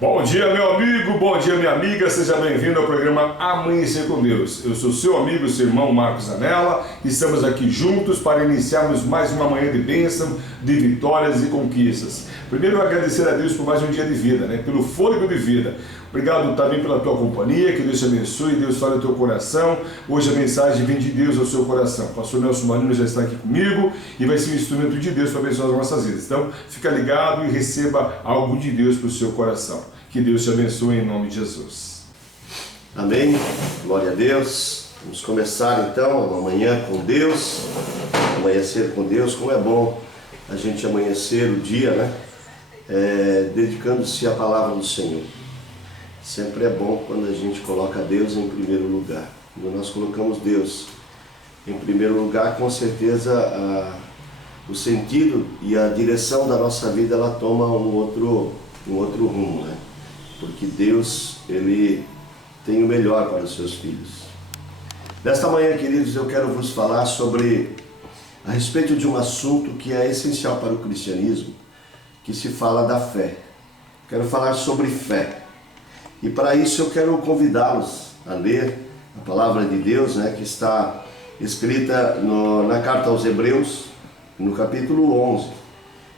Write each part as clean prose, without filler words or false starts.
Bom dia, meu amigo, bom dia, minha amiga, seja bem-vindo ao programa Amanhecer com Deus. Eu sou seu amigo, seu irmão Marcos Anella, estamos aqui juntos para iniciarmos mais uma manhã de bênção, de vitórias e conquistas. Primeiro, agradecer a Deus por mais um dia de vida, pelo fôlego de vida. Obrigado também pela tua companhia, que Deus te abençoe, Deus fale ao teu coração. Hoje a mensagem vem de Deus ao seu coração. O pastor Nelson Marino já está aqui comigo e vai ser um instrumento de Deus para abençoar as nossas vidas. Então, fica ligado e receba algo de Deus para o seu coração. Que Deus te abençoe em nome de Jesus. Amém. Glória a Deus. Vamos começar então uma manhã com Deus, amanhecer com Deus. Como é bom a gente amanhecer o dia, dedicando-se à palavra do Senhor. Sempre é bom quando a gente coloca Deus em primeiro lugar. Quando nós colocamos Deus em primeiro lugar, com certeza o sentido e a direção da nossa vida ela toma um outro rumo, Porque Deus, Ele tem o melhor para os seus filhos. Nesta manhã, queridos, eu quero vos falar a respeito de um assunto que é essencial para o cristianismo, que se fala da fé. Quero falar sobre fé. E para isso eu quero convidá-los a ler a palavra de Deus, que está escrita na carta aos Hebreus, no capítulo 11,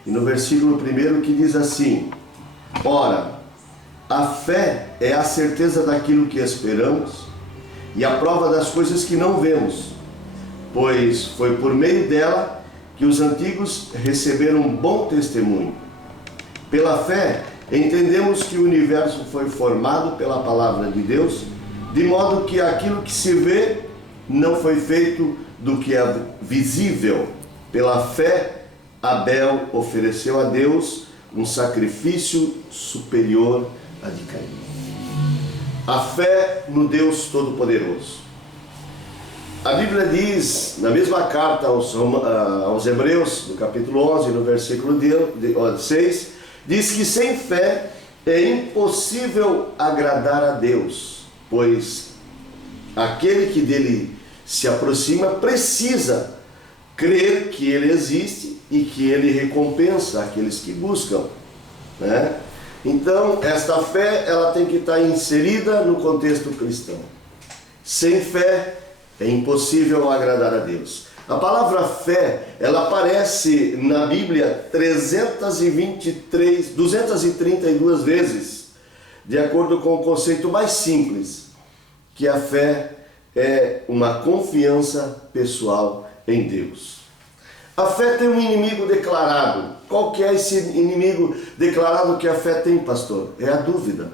e no versículo 1 que diz assim: Ora, a fé é a certeza daquilo que esperamos e a prova das coisas que não vemos, pois foi por meio dela que os antigos receberam um bom testemunho. Pela fé, entendemos que o universo foi formado pela palavra de Deus, de modo que aquilo que se vê não foi feito do que é visível. Pela fé, Abel ofereceu a Deus um sacrifício superior a de Caim. A fé no Deus Todo-Poderoso. A Bíblia diz, na mesma carta aos Hebreus, no capítulo 11, no versículo 6, diz que sem fé é impossível agradar a Deus, pois aquele que dele se aproxima precisa crer que ele existe e que ele recompensa aqueles que buscam, Então, esta fé ela tem que estar inserida no contexto cristão. Sem fé é impossível agradar a Deus. A palavra fé, ela aparece na Bíblia 232 vezes, de acordo com o conceito mais simples, que a fé é uma confiança pessoal em Deus. A fé tem um inimigo declarado. Qual que é esse inimigo declarado que a fé tem, pastor? É a dúvida.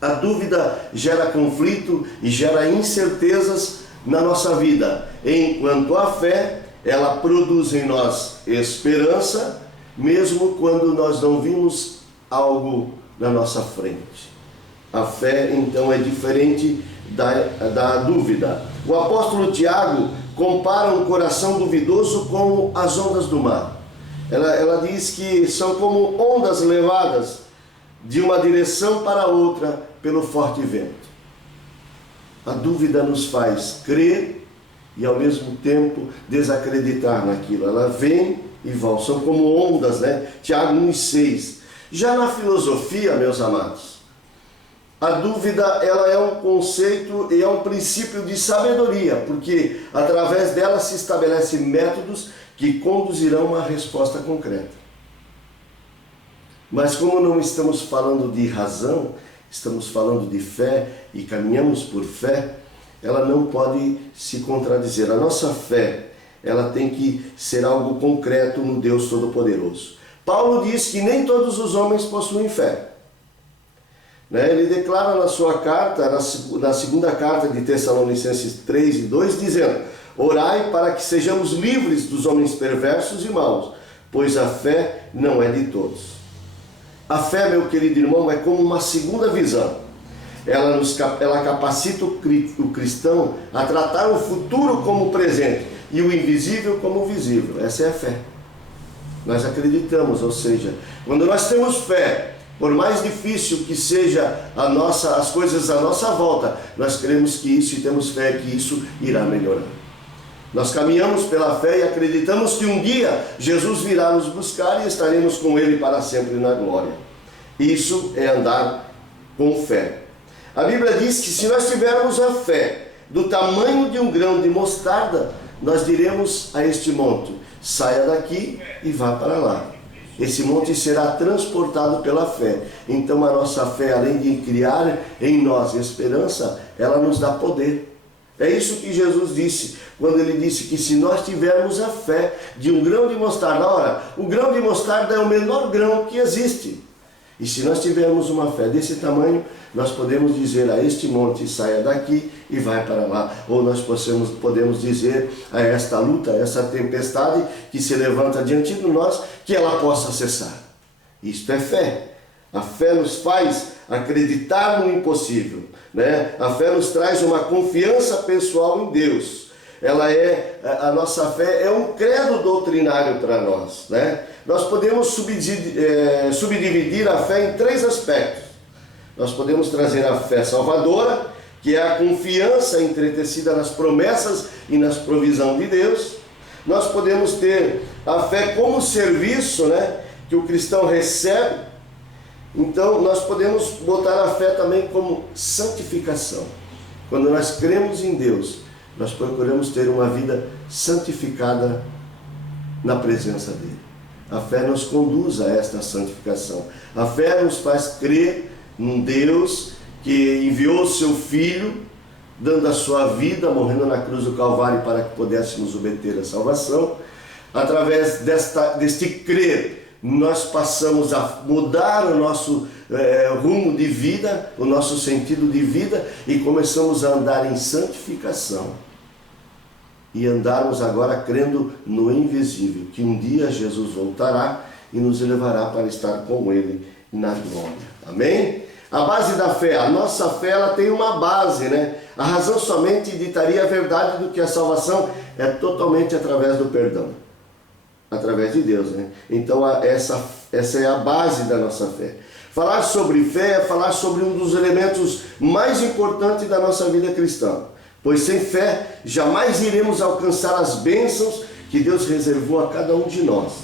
A dúvida gera conflito e gera incertezas na nossa vida, enquanto a fé, ela produz em nós esperança, mesmo quando nós não vimos algo na nossa frente. A fé, então, é diferente da dúvida. O apóstolo Tiago compara um coração duvidoso com as ondas do mar. Ela diz que são como ondas levadas de uma direção para outra pelo forte vento. A dúvida nos faz crer e ao mesmo tempo desacreditar naquilo. Ela vem e volta, são como ondas, Tiago 1,6. Já na filosofia, meus amados, a dúvida ela é um conceito e é um princípio de sabedoria, porque através dela se estabelecem métodos que conduzirão a uma resposta concreta. Mas como não estamos falando de razão, estamos falando de fé e caminhamos por fé, ela não pode se contradizer. A nossa fé, ela tem que ser algo concreto no Deus Todo-Poderoso. Paulo diz que nem todos os homens possuem fé. Ele declara na sua carta, na segunda carta de Tessalonicenses 3:2, dizendo: Orai para que sejamos livres dos homens perversos e maus, pois a fé não é de todos. A fé, meu querido irmão, é como uma segunda visão. Ela capacita o cristão a tratar o futuro como presente e o invisível como visível. Essa é a fé. Nós acreditamos, ou seja, quando nós temos fé, por mais difícil que seja as coisas à nossa volta, nós cremos que isso e temos fé que isso irá melhorar. Nós caminhamos pela fé e acreditamos que um dia Jesus virá nos buscar e estaremos com Ele para sempre na glória. Isso é andar com fé. A Bíblia diz que se nós tivermos a fé do tamanho de um grão de mostarda, nós diremos a este monte: saia daqui e vá para lá. Esse monte será transportado pela fé. Então a nossa fé, além de criar em nós esperança, ela nos dá poder. É isso que Jesus disse, quando ele disse que se nós tivermos a fé de um grão de mostarda. Ora, o grão de mostarda é o menor grão que existe. E se nós tivermos uma fé desse tamanho, nós podemos dizer a este monte: saia daqui e vai para lá. Ou nós podemos dizer a esta luta, a essa tempestade que se levanta diante de nós, que ela possa cessar. Isto é fé. A fé nos faz acreditar no impossível, né? A fé nos traz uma confiança pessoal em Deus. A nossa fé é um credo doutrinário para nós, né? Nós podemos subdividir a fé em 3 aspectos. Nós podemos trazer a fé salvadora, que é a confiança entretecida nas promessas e nas provisões de Deus. Nós podemos ter a fé como serviço, né, que o cristão recebe. Então nós podemos botar a fé também como santificação. Quando nós cremos em Deus, nós procuramos ter uma vida santificada na presença dele. A fé nos conduz a esta santificação. A fé nos faz crer num Deus que enviou o seu Filho, dando a sua vida, morrendo na cruz do Calvário para que pudéssemos obter a salvação. Através deste crer, nós passamos a mudar o nosso rumo de vida, o nosso sentido de vida, e começamos a andar em santificação. E andarmos agora crendo no invisível, que um dia Jesus voltará e nos levará para estar com Ele na glória. Amém? A base da fé, a nossa fé, ela tem uma base, né? A razão somente ditaria a verdade do que a salvação é totalmente através do perdão. Através de Deus, né? Então essa é a base da nossa fé. Falar sobre fé é falar sobre um dos elementos mais importantes da nossa vida cristã. Pois sem fé jamais iremos alcançar as bênçãos que Deus reservou a cada um de nós.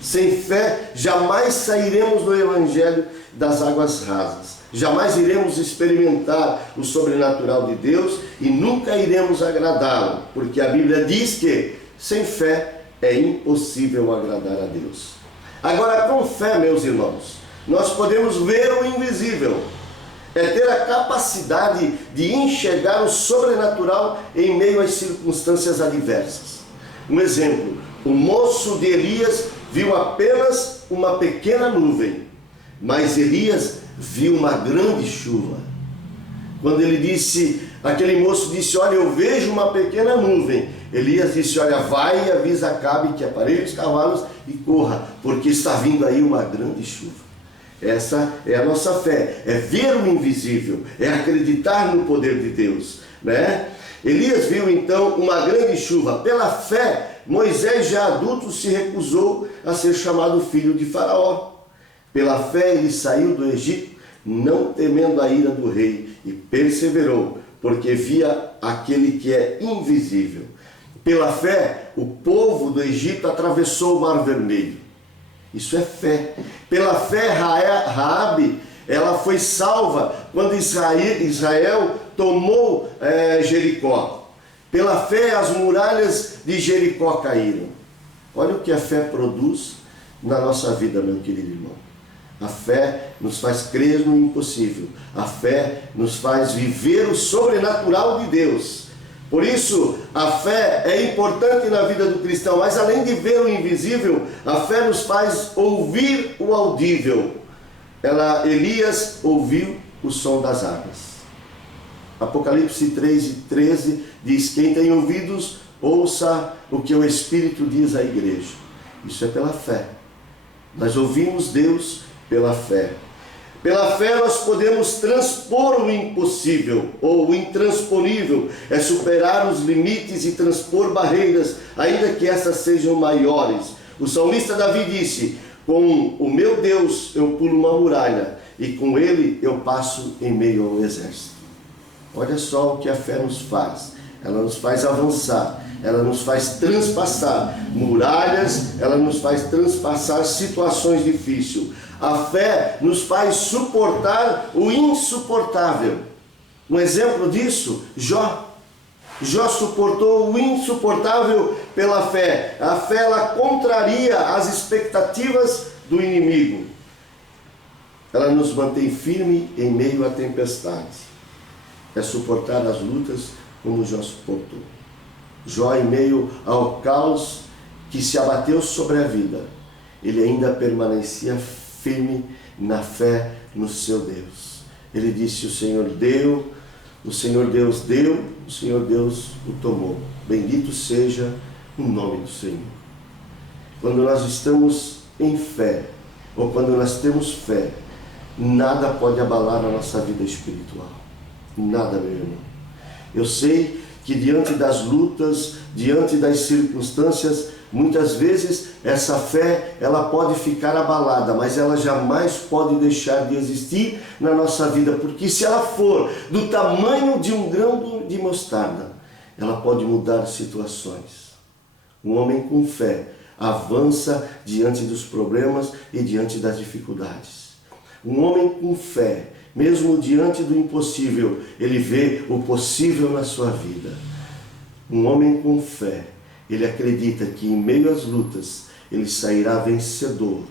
Sem fé jamais sairemos do evangelho das águas rasas. Jamais iremos experimentar o sobrenatural de Deus e nunca iremos agradá-lo, porque a Bíblia diz que sem fé é impossível agradar a Deus. Agora, com fé, meus irmãos, nós podemos ver o invisível. É ter a capacidade de enxergar o sobrenatural em meio às circunstâncias adversas. Um exemplo: o moço de Elias viu apenas uma pequena nuvem, mas Elias viu uma grande chuva. Quando aquele moço disse: olha, eu vejo uma pequena nuvem, Elias disse: olha, vai e avisa Acabe que aparelhe os cavalos e corra, porque está vindo aí uma grande chuva. Essa é a nossa fé, é ver o invisível, é acreditar no poder de Deus, né? Elias viu então uma grande chuva. Pela fé, Moisés, já adulto, se recusou a ser chamado filho de Faraó. Pela fé ele saiu do Egito, não temendo a ira do rei, e perseverou, porque via aquele que é invisível. Pela fé, o povo do Egito atravessou o Mar Vermelho. Isso é fé. Pela fé, Raabe, ela foi salva quando Israel tomou Jericó. Pela fé, as muralhas de Jericó caíram. Olha o que a fé produz na nossa vida, meu querido irmão. A fé nos faz crer no impossível. A fé nos faz viver o sobrenatural de Deus. Por isso, a fé é importante na vida do cristão, mas além de ver o invisível, a fé nos faz ouvir o audível. Elias ouviu o som das águas. Apocalipse 3:13 diz: quem tem ouvidos, ouça o que o Espírito diz à igreja. Isso é pela fé. Nós ouvimos Deus pela fé. Pela fé nós podemos transpor o impossível, ou o intransponível, é superar os limites e transpor barreiras, ainda que essas sejam maiores. O salmista Davi disse: com o meu Deus eu pulo uma muralha, e com ele eu passo em meio ao exército. Olha só o que a fé nos faz. Ela nos faz avançar, ela nos faz transpassar muralhas, ela nos faz transpassar situações difíceis. A fé nos faz suportar o insuportável. Um exemplo disso, Jó. Jó suportou o insuportável pela fé. A fé, ela contraria as expectativas do inimigo. Ela nos mantém firme em meio à tempestade. É suportar as lutas como Jó suportou. Jó, em meio ao caos que se abateu sobre a vida, ele ainda permanecia firme na fé no seu Deus. Ele disse: o Senhor deu, o Senhor Deus deu, o Senhor Deus o tomou. Bendito seja o nome do Senhor. Quando nós estamos em fé, ou quando nós temos fé, nada pode abalar a nossa vida espiritual. Nada, meu irmão. Eu sei que diante das lutas, diante das circunstâncias, muitas vezes essa fé, ela pode ficar abalada, mas ela jamais pode deixar de existir na nossa vida, porque se ela for do tamanho de um grão de mostarda, ela pode mudar situações. Um homem com fé avança diante dos problemas e diante das dificuldades. Um homem com fé, mesmo diante do impossível, ele vê o possível na sua vida. Um homem com fé, ele acredita que em meio às lutas, ele sairá vencedor.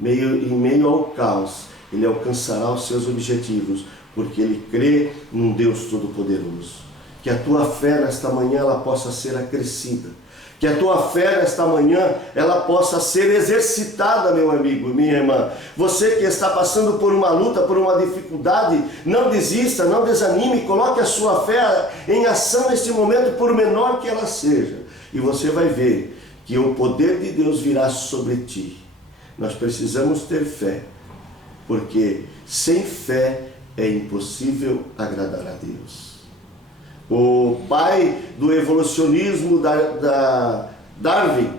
Em meio ao caos, ele alcançará os seus objetivos, porque ele crê num Deus Todo-Poderoso. Que a tua fé nesta manhã ela possa ser acrescida. Que a tua fé nesta manhã, ela possa ser exercitada, meu amigo, minha irmã. Você que está passando por uma luta, por uma dificuldade, não desista, não desanime, coloque a sua fé em ação neste momento, por menor que ela seja. E você vai ver que o poder de Deus virá sobre ti. Nós precisamos ter fé, porque sem fé é impossível agradar a Deus. O pai do evolucionismo, Darwin,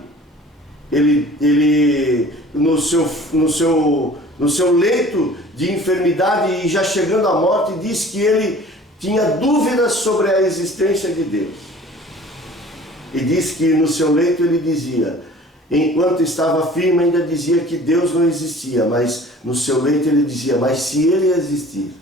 ele no seu leito de enfermidade e já chegando à morte, disse que ele tinha dúvidas sobre a existência de Deus. E disse que no seu leito ele dizia, enquanto estava firme, ainda dizia que Deus não existia, mas no seu leito ele dizia: mas se ele existir,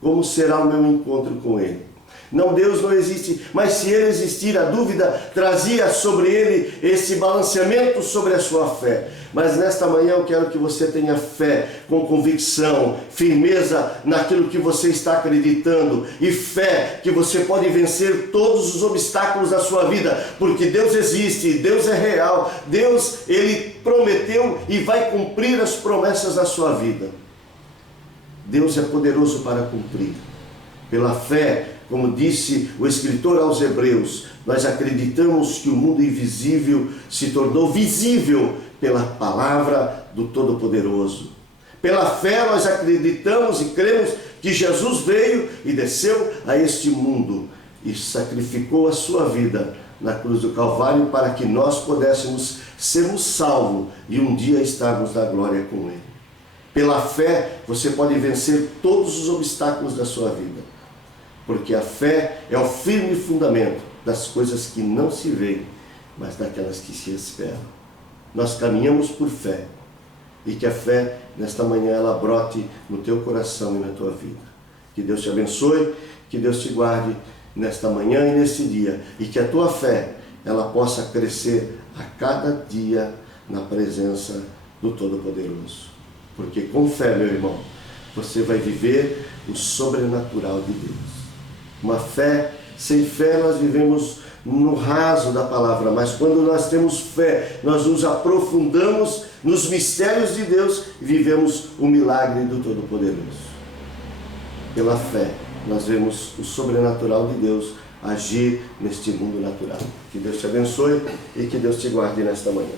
como será o meu encontro com ele? Não, Deus não existe, mas se ele existir, a dúvida trazia sobre ele esse balanceamento sobre a sua fé. Mas nesta manhã eu quero que você tenha fé com convicção, firmeza naquilo que você está acreditando e fé que você pode vencer todos os obstáculos da sua vida, porque Deus existe, Deus é real, Deus, ele prometeu e vai cumprir as promessas da sua vida. Deus é poderoso para cumprir. Pela fé, como disse o escritor aos Hebreus, nós acreditamos que o mundo invisível se tornou visível pela palavra do Todo-Poderoso. Pela fé nós acreditamos e cremos que Jesus veio e desceu a este mundo e sacrificou a sua vida na cruz do Calvário para que nós pudéssemos sermos salvos e um dia estarmos na glória com Ele. Pela fé você pode vencer todos os obstáculos da sua vida, porque a fé é o firme fundamento das coisas que não se veem, mas daquelas que se esperam. Nós caminhamos por fé, e que a fé, nesta manhã, ela brote no teu coração e na tua vida. Que Deus te abençoe, que Deus te guarde nesta manhã e neste dia, e que a tua fé, ela possa crescer a cada dia na presença do Todo-Poderoso. Porque com fé, meu irmão, você vai viver o sobrenatural de Deus. Uma fé, sem fé nós vivemos no raso da palavra, mas quando nós temos fé, nós nos aprofundamos nos mistérios de Deus e vivemos o milagre do Todo-Poderoso. Pela fé, nós vemos o sobrenatural de Deus agir neste mundo natural. Que Deus te abençoe e que Deus te guarde nesta manhã.